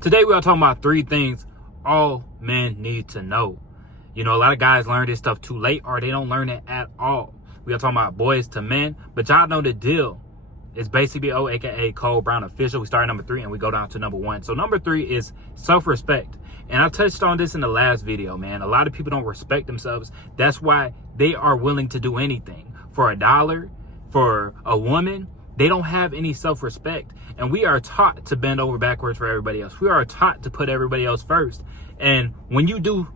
Today we are talking about 3 things all men need to know. You know, a lot of guys learn this stuff too late or they don't learn it at all. We are talking about boys to men, but y'all know the deal. It's basically aka Cole Brown Official. We start at number 3 and we go down to number 1. So number 3 is self-respect. And I touched on this in the last video, man. A lot of people don't respect themselves. That's why they are willing to do anything. For $1, for a woman, they don't have any self-respect. And we are taught to bend over backwards for everybody else. We are taught to put everybody else first. And when you do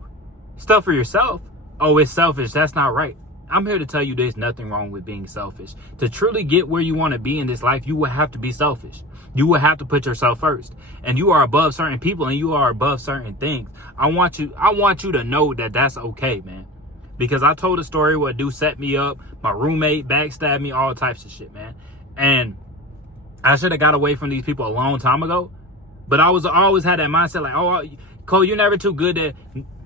stuff for yourself, oh, it's selfish. That's not right. I'm here to tell you there's nothing wrong with being selfish. To truly get where you want to be in this life, you will have to be selfish. You will have to put yourself first. And you are above certain people and you are above certain things. I want you to know that that's okay, man. Because I told a story where a dude set me up, my roommate backstabbed me, all types of shit, man. And I should have got away from these people a long time ago. But I always had that mindset like, oh, Cole, you're never too good to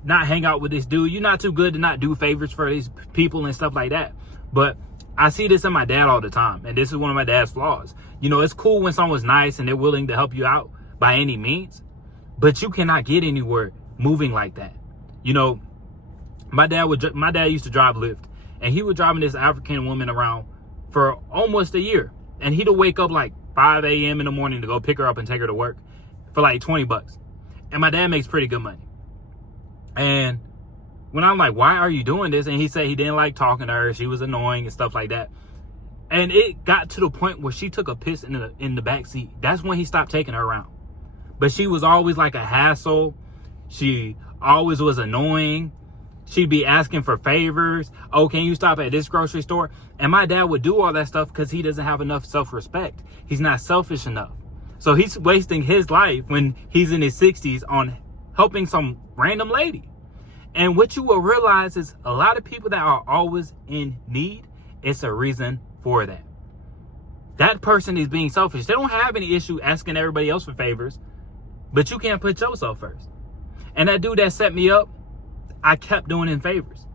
not hang out with this dude. You're not too good to not do favors for these people and stuff like that. But I see this in my dad all the time. And this is one of my dad's flaws. You know, it's cool when someone's nice and they're willing to help you out by any means. But you cannot get anywhere moving like that. You know, my dad used to drive Lyft. And he was driving this African woman around for almost a year. And he'd wake up like 5 a.m. in the morning to go pick her up and take her to work for like $20. And my dad makes pretty good money. And when I'm like, why are you doing this? And he said he didn't like talking to her. She was annoying and stuff like that. And it got to the point where she took a piss in the back seat. That's when he stopped taking her around. But she was always like a hassle. She always was annoying. She'd be asking for favors. Oh, can you stop at this grocery store? And my dad would do all that stuff because he doesn't have enough self-respect. He's not selfish enough. So he's wasting his life when he's in his 60s on helping some random lady. And what you will realize is a lot of people that are always in need, it's a reason for that. That person is being selfish. They don't have any issue asking everybody else for favors, but you can't put yourself first. And that dude that set me up, I kept doing him favors.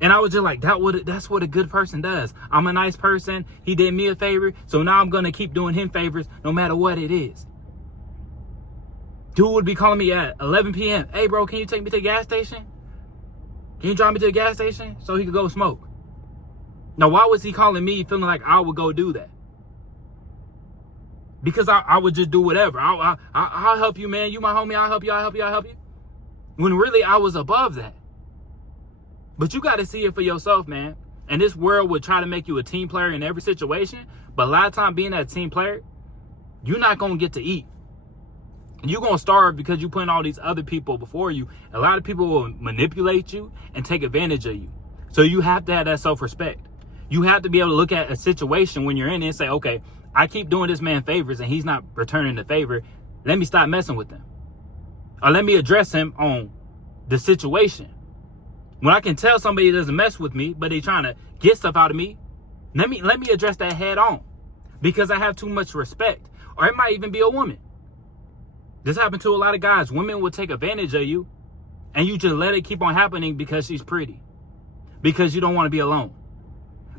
And I was just like, that's what a good person does. I'm a nice person. He did me a favor. So now I'm going to keep doing him favors no matter what it is. Dude would be calling me at 11 p.m. Hey, bro, can you take me to the gas station? Can you drive me to the gas station so he could go smoke? Now, why was he calling me feeling like I would go do that? Because I would just do whatever. I'll help you, man. You my homie. I'll help you. I'll help you. I'll help you. When really I was above that. But you got to see it for yourself, man. And this world would try to make you a team player in every situation. But a lot of time being that team player, you're not going to get to eat. You're going to starve because you're putting all these other people before you. A lot of people will manipulate you and take advantage of you. So you have to have that self-respect. You have to be able to look at a situation when you're in it and say, okay, I keep doing this man favors and he's not returning the favor. Let me stop messing with him. Or let me address him on the situation. When I can tell somebody doesn't mess with me, but they're trying to get stuff out of me, let me address that head on. Because I have too much respect. Or it might even be a woman. This happened to a lot of guys. Women will take advantage of you and you just let it keep on happening because she's pretty. Because you don't want to be alone.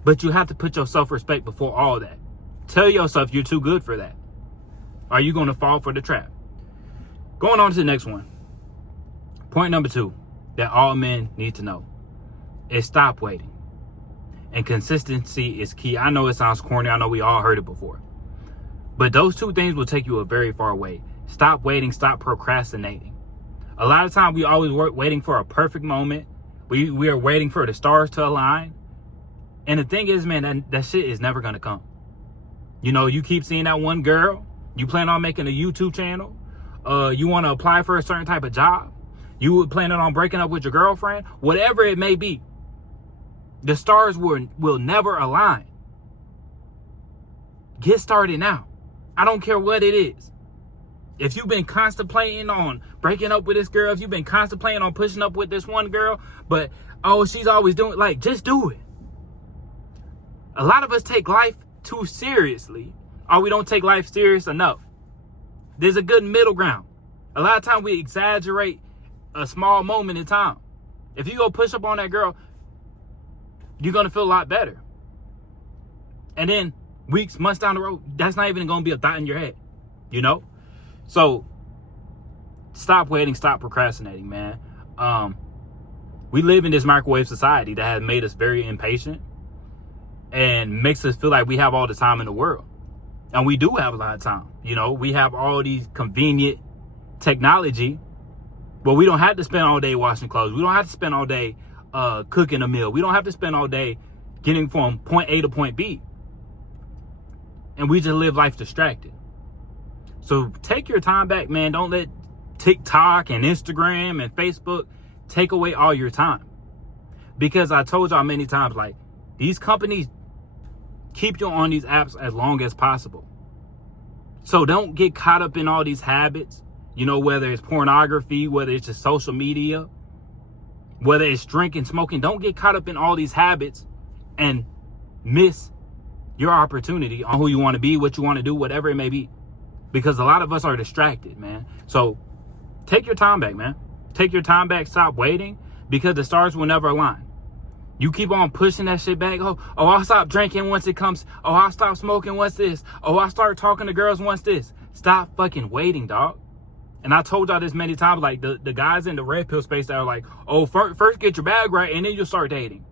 But you have to put your self-respect before all that. Tell yourself you're too good for that. Are you going to fall for the trap? Going on to the next one. Point number 2 that all men need to know is stop waiting. And consistency is key. I know it sounds corny. I know we all heard it before. But those 2 things will take you a very far way. Stop waiting. Stop procrastinating. A lot of times we always waiting for a perfect moment. We are waiting for the stars to align. And the thing is, man, that shit is never going to come. You know, you keep seeing that one girl. You plan on making a YouTube channel. You want to apply for a certain type of job. You were planning on breaking up with your girlfriend. Whatever it may be. The stars will never align. Get started now. I don't care what it is. If you've been contemplating on breaking up with this girl, if you've been contemplating on pushing up with this one girl, but, oh, she's always doing, like, just do it. A lot of us take life too seriously, or we don't take life serious enough. There's a good middle ground. A lot of times we exaggerate a small moment in time. If you go push up on that girl, you're going to feel a lot better. And then weeks, months down the road, that's not even going to be a thought in your head, you know? So stop waiting, stop procrastinating, man. We live in this microwave society that has made us very impatient and makes us feel like we have all the time in the world. And we do have a lot of time. You know, we have all these convenient technology, but we don't have to spend all day washing clothes. We don't have to spend all day cooking a meal. We don't have to spend all day getting from point A to point B. And we just live life distracted. So take your time back, man. Don't let TikTok and Instagram and Facebook take away all your time. Because I told y'all many times, like, these companies keep you on these apps as long as possible. So don't get caught up in all these habits, you know, whether it's pornography, whether it's just social media, whether it's drinking, smoking. Don't get caught up in all these habits and miss your opportunity on who you want to be, what you want to do, whatever it may be. Because a lot of us are distracted, man. So take your time back, man. Take your time back. Stop waiting, because the stars will never align. You keep on pushing that shit back. Oh, I'll stop drinking once it comes. Oh, I'll stop smoking once this. Oh, I'll start talking to girls once this. Stop fucking waiting, dog. And I told y'all this many times, like the guys in the red pill space that are like, oh, first get your bag right and then you'll start dating.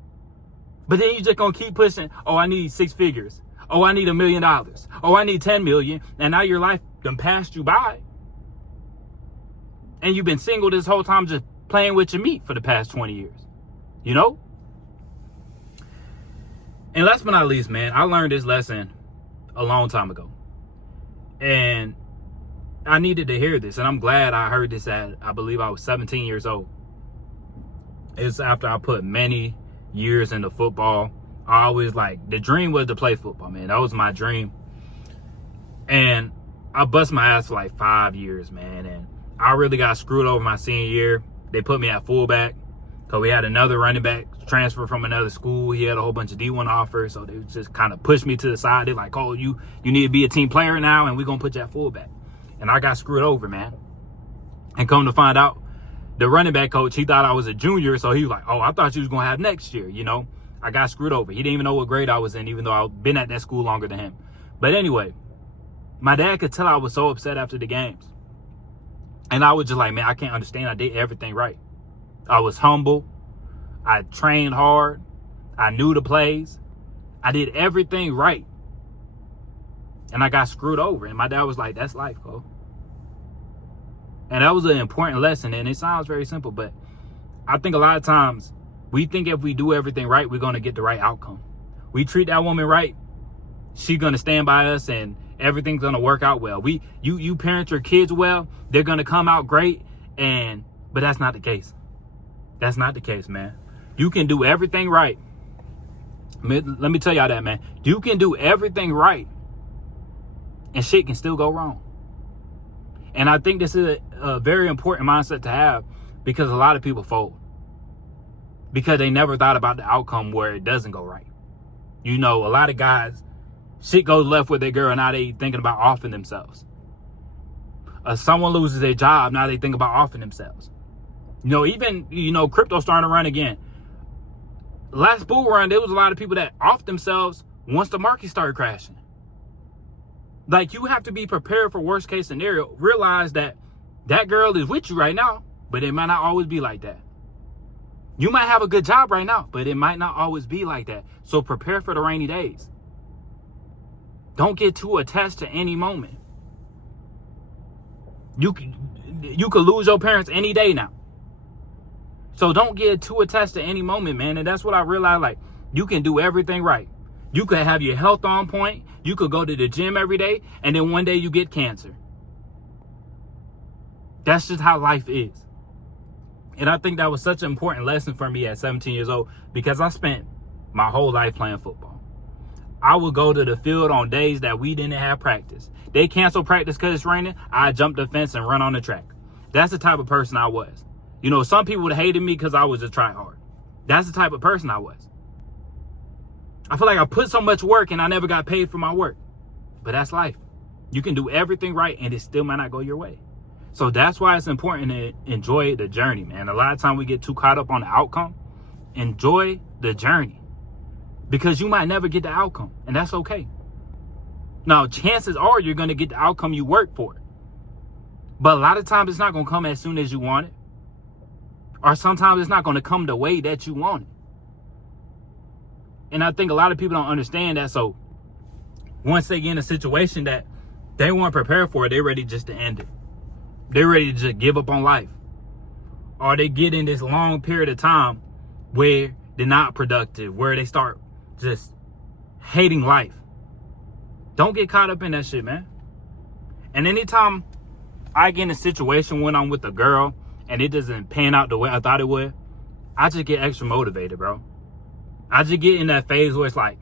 But then you just gonna keep pushing. Oh, I need 6 figures. Oh, I need $1 million. Oh, I need 10 million. And now your life done passed you by. And you've been single this whole time, just playing with your meat for the past 20 years. You know? And last but not least, man, I learned this lesson a long time ago. And I needed to hear this. And I'm glad I heard this at, I believe I was 17 years old. It's after I put many years into football. I always, like, the dream was to play football, man. That was my dream. And I bust my ass for like 5 years, man. And I really got screwed over my senior year. They put me at fullback because we had another running back transfer from another school. He had a whole bunch of D1 offers. So they just kind of pushed me to the side. They're like, oh, you need to be a team player now, and we're going to put you at fullback. And I got screwed over, man. And come to find out, the running back coach, he thought I was a junior. So he was like, oh, I thought you was going to have next year, you know. I got screwed over. He didn't even know what grade I was in, even though I've been at that school longer than him. But anyway, my dad could tell I was so upset after the games. And I was just like, man, I can't understand. I did everything right. I was humble. I trained hard. I knew the plays. I did everything right. And I got screwed over. And my dad was like, that's life, Cole. And that was an important lesson. And it sounds very simple, but I think a lot of times we think if we do everything right, we're going to get the right outcome. We treat that woman right, she's going to stand by us and everything's going to work out well. You parent your kids well, they're going to come out great. But that's not the case. That's not the case, man. You can do everything right. Let me tell y'all that, man. You can do everything right and shit can still go wrong. And I think this is a very important mindset to have, because a lot of people fold because they never thought about the outcome where it doesn't go right. You know, a lot of guys, shit goes left with their girl, and now they thinking about offing themselves. Someone loses their job, now they think about offing themselves. You know, even, crypto starting to run again. Last bull run, there was a lot of people that offed themselves once the market started crashing. Like, you have to be prepared for worst case scenario. Realize that girl is with you right now, but it might not always be like that. You might have a good job right now, but it might not always be like that. So prepare for the rainy days. Don't get too attached to any moment. You could lose your parents any day now. So don't get too attached to any moment, man. And that's what I realized. Like, you can do everything right. You could have your health on point. You could go to the gym every day, and then one day you get cancer. That's just how life is. And I think that was such an important lesson for me at 17 years old, because I spent my whole life playing football. I would go to the field on days that we didn't have practice. They canceled practice because it's raining. I jumped the fence and run on the track. That's the type of person I was. You know, some people would have hated me because I was a tryhard. That's the type of person I was. I feel like I put so much work and I never got paid for my work. But that's life. You can do everything right and it still might not go your way. So that's why it's important to enjoy the journey, man. A lot of times we get too caught up on the outcome. Enjoy the journey. Because you might never get the outcome, and that's okay. Now, chances are you're going to get the outcome you work for. But a lot of times it's not going to come as soon as you want it. Or sometimes it's not going to come the way that you want it. And I think a lot of people don't understand that. So once they get in a situation that they weren't prepared for, they're ready just to end it. They're ready to just give up on life. Or they get in this long period of time where they're not productive, where they start just hating life. Don't get caught up in that shit, man. And anytime I get in a situation when I'm with a girl and it doesn't pan out the way I thought it would, I just get extra motivated, bro. I just get in that phase where it's like,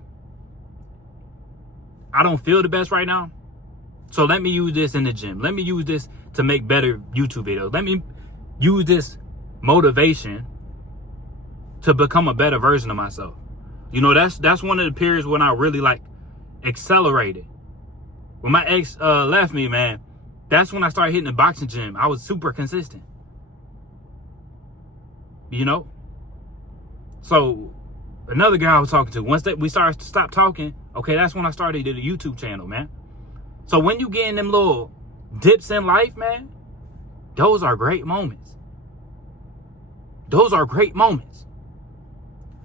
I don't feel the best right now. So let me use this in the gym. Let me use this to make better YouTube videos. Let me use this motivation to become a better version of myself. You know, that's one of the periods when I really like accelerated. When my ex left me, man, that's when I started hitting the boxing gym. I was super consistent. You know? So another guy I was talking to, once that we started to stop talking, okay, that's when I started the YouTube channel, man. So when you get in them little dips in life, man, those are great moments. Those are great moments.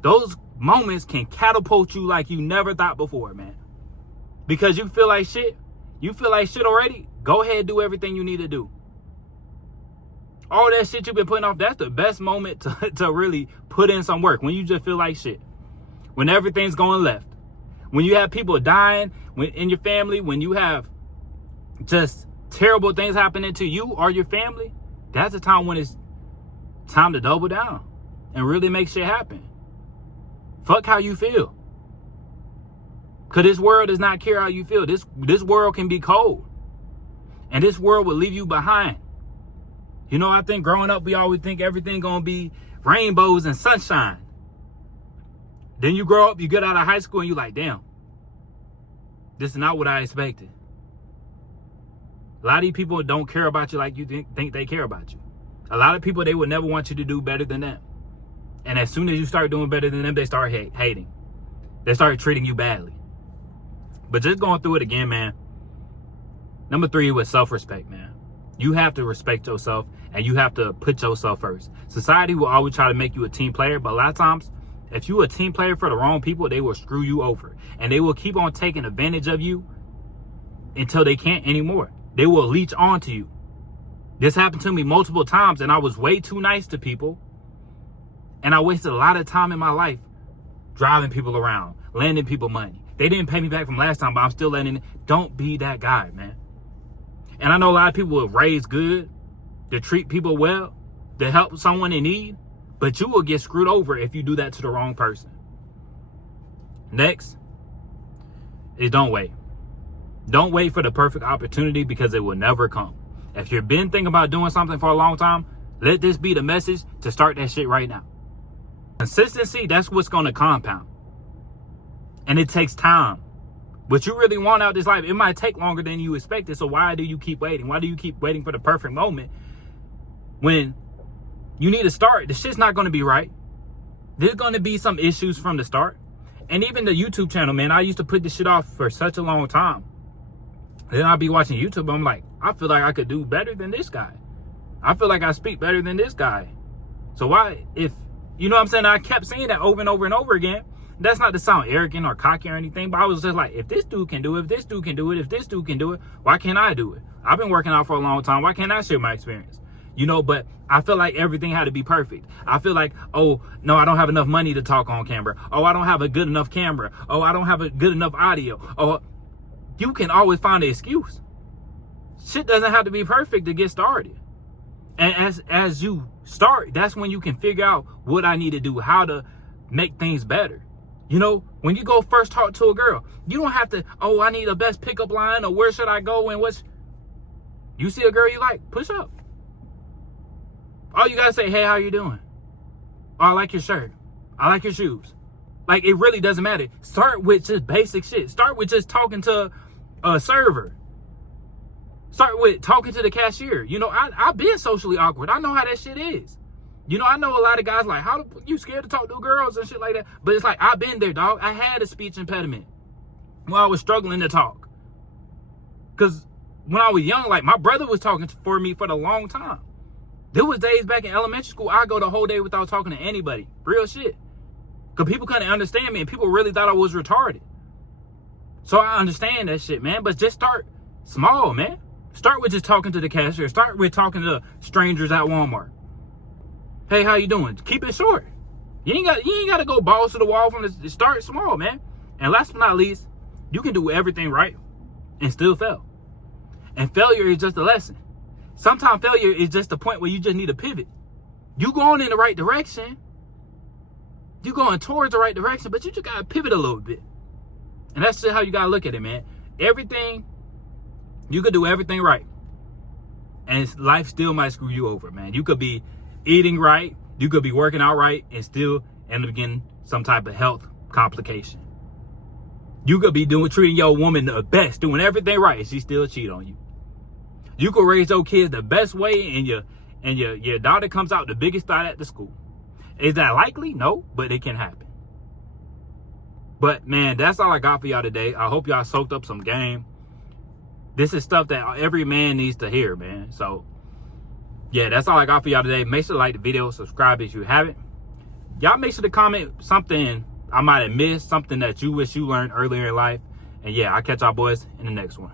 Those moments can catapult you like you never thought before, man. Because you feel like shit. You feel like shit already. Go ahead and do everything you need to do. All that shit you've been putting off, that's the best moment to really put in some work. When you just feel like shit. When everything's going left. When you have people dying in your family. When you have just terrible things happening to you or your family. That's the time when it's time to double down. And really make shit happen. Fuck how you feel. Because this world does not care how you feel. This world can be cold. And this world will leave you behind. You know, I think growing up, we always think everything gonna be rainbows and sunshine. Then you grow up, you get out of high school, and you're like, damn, this is not what I expected. A lot of these people don't care about you like you think they care about you. A lot of people, they would never want you to do better than them. And as soon as you start doing better than them, they start hating. They start treating you badly. But just going through it again, man. Number 3 was self-respect, man. You have to respect yourself and you have to put yourself first. Society will always try to make you a team player, but a lot of times, if you're a team player for the wrong people, they will screw you over. And they will keep on taking advantage of you until they can't anymore. They will leech onto you. This happened to me multiple times, and I was way too nice to people. And I wasted a lot of time in my life driving people around, lending people money. They didn't pay me back from last time, but I'm still lending. Don't be that guy, man. And I know a lot of people will raise good, to treat people well, to help someone in need, but you will get screwed over if you do that to the wrong person. Next is don't wait. Don't wait for the perfect opportunity because it will never come. If you've been thinking about doing something for a long time, let this be the message to start that shit right now. Consistency, that's what's going to compound. And it takes time. What you really want out of this life, it might take longer than you expected. So why do you keep waiting? Why do you keep waiting for the perfect moment when you need to start? The shit's not going to be right. There's going to be some issues from the start. And even the YouTube channel, man, I used to put this shit off for such a long time. Then I'll be watching YouTube. I'm like, I feel like I could do better than this guy. I feel like I speak better than this guy. So why, if, you know what I'm saying? I kept saying that over and over and over again. That's not to sound arrogant or cocky or anything, but I was just like, if this dude can do it, if this dude can do it, if this dude can do it, why can't I do it? I've been working out for a long time. Why can't I share my experience? You know, but I feel like everything had to be perfect. I feel like, oh, no, I don't have enough money to talk on camera. Oh, I don't have a good enough camera. Oh, I don't have a good enough audio. Oh, you can always find an excuse. Shit doesn't have to be perfect to get started. And as you start, that's when you can figure out what I need to do, how to make things better. You know, when you go first talk to a girl, you don't have to, oh, I need the best pickup line, or where should I go, and what's, you see a girl you like, push up. All you gotta say, hey, how you doing? Oh, I like your shirt. I like your shoes. Like, it really doesn't matter. Start with just basic shit. Start with just talking to a server. Start with talking to the cashier. You know, I've been socially awkward. I know how that shit is. You know, I know a lot of guys like, how you scared to talk to girls and shit like that? But it's like, I've been there, dog. I had a speech impediment while I was struggling to talk. Because when I was young, like my brother was talking for me for the long time. There was days back in elementary school, I go the whole day without talking to anybody. Real shit. Because people couldn't understand me and people really thought I was retarded. So I understand that shit, man. But just start small, man. Start with just talking to the cashier. Start with talking to strangers at Walmart. Hey, how you doing? Keep it short. You ain't got to go balls to the wall from the start small, man. And last but not least, you can do everything right and still fail. And failure is just a lesson. Sometimes failure is just the point where you just need to pivot. You going in the right direction. You going towards the right direction, but you just got to pivot a little bit. And that's just how you got to look at it, man. Everything, you could do everything right. And life still might screw you over, man. You could be eating right. You could be working out right and still end up getting some type of health complication. You could be treating your woman the best, doing everything right, and she still cheat on you. You could raise your kids the best way, and your daughter comes out the biggest thought at the school. Is that likely? No, but it can happen. But man, that's all I got for y'all today. I hope y'all soaked up some game. This is stuff that every man needs to hear, man. So yeah, that's all I got for y'all today. Make sure to like the video, subscribe if you haven't. Y'all make sure to comment something I might have missed, something that you wish you learned earlier in life. And yeah, I'll catch y'all boys in the next one.